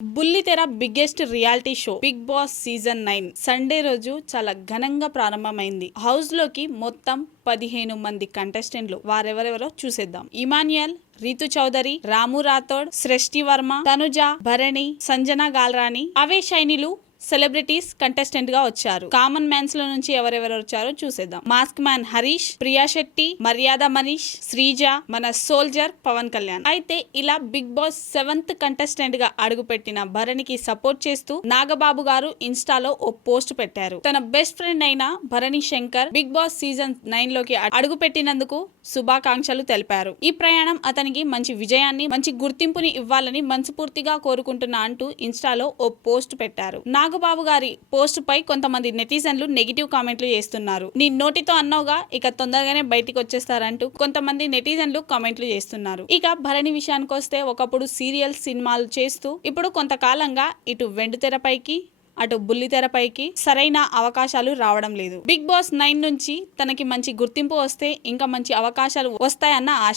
బుల్లితెర biggest reality show Bigg Boss season nine Sunday రోజు చాలా ఘనంగా ప్రారంభమైంది. హౌస్లోకి మొత్తం పదిహేను మంది కంటెస్టెంట్లు వారెవరెవరో చూసేద్దాం. ఇమాన్యుయల్ రీతు చౌదరి రాము రాథోడ్ సృష్టి వర్మ తనుజ భరణి సంజన గాల్రాణి అవే శైనిలు సెలబ్రిటీస్ కంటెస్టెంట్గా వచ్చారు. కామన్ మ్యాన్స్లో నుంచి ఎవరెవరు వచ్చారో చూసేద్దాం. మాస్క్ మ్యాన్ హరీష్ ప్రియా శెట్టి మర్యాద మనీష్ శ్రీజ మన సోల్జర్ పవన్ కళ్యాణ్. అయితే ఇలా బిగ్ బాస్ సెవెంత్ కంటెస్టెంట్గా అడుగుపెట్టిన భరణికి సపోర్ట్ చేస్తూ నాగబాబు గారు ఇన్స్టాలో ఓ పోస్ట్ పెట్టారు. తన బెస్ట్ ఫ్రెండ్ అయిన Bharani Shankar Bigg Boss season నైన్లోకి అడుగు పెట్టినందుకు శుభాకాంక్షలు తెలిపారు. ఈ ప్రయాణం అతనికి మంచి విజయాన్ని మంచి గుర్తింపుని ఇవ్వాలని మనస్ఫూర్తిగా కోరుకుంటున్నా అంటూ ఇన్స్టాలో ఓ పోస్ట్ పెట్టారు. నాగ నాగబాబు గారి పోస్ట్ పై కొంతమంది నెటిజన్లు నెగిటివ్ కామెంట్లు చేస్తున్నారు. నీ నోటితో అన్నావుగా ఇక తొందరగానే బయటికి వచ్చేస్తారంటూ కొంతమంది నెటిజన్లు కామెంట్లు చేస్తున్నారు. ఇక భరణి విషయానికి వస్తే ఒకప్పుడు సీరియల్ సినిమాలు చేస్తూ ఇప్పుడు కొంతకాలంగా ఇటు వెండితెరపైకి అటు బుల్లితెరపైకి సరైన అవకాశాలు రావడం లేదు. బిగ్ బాస్ నైన్ నుంచి తనకి మంచి గుర్తింపు వస్తే ఇంకా మంచి అవకాశాలు వస్తాయన్న ఆశ.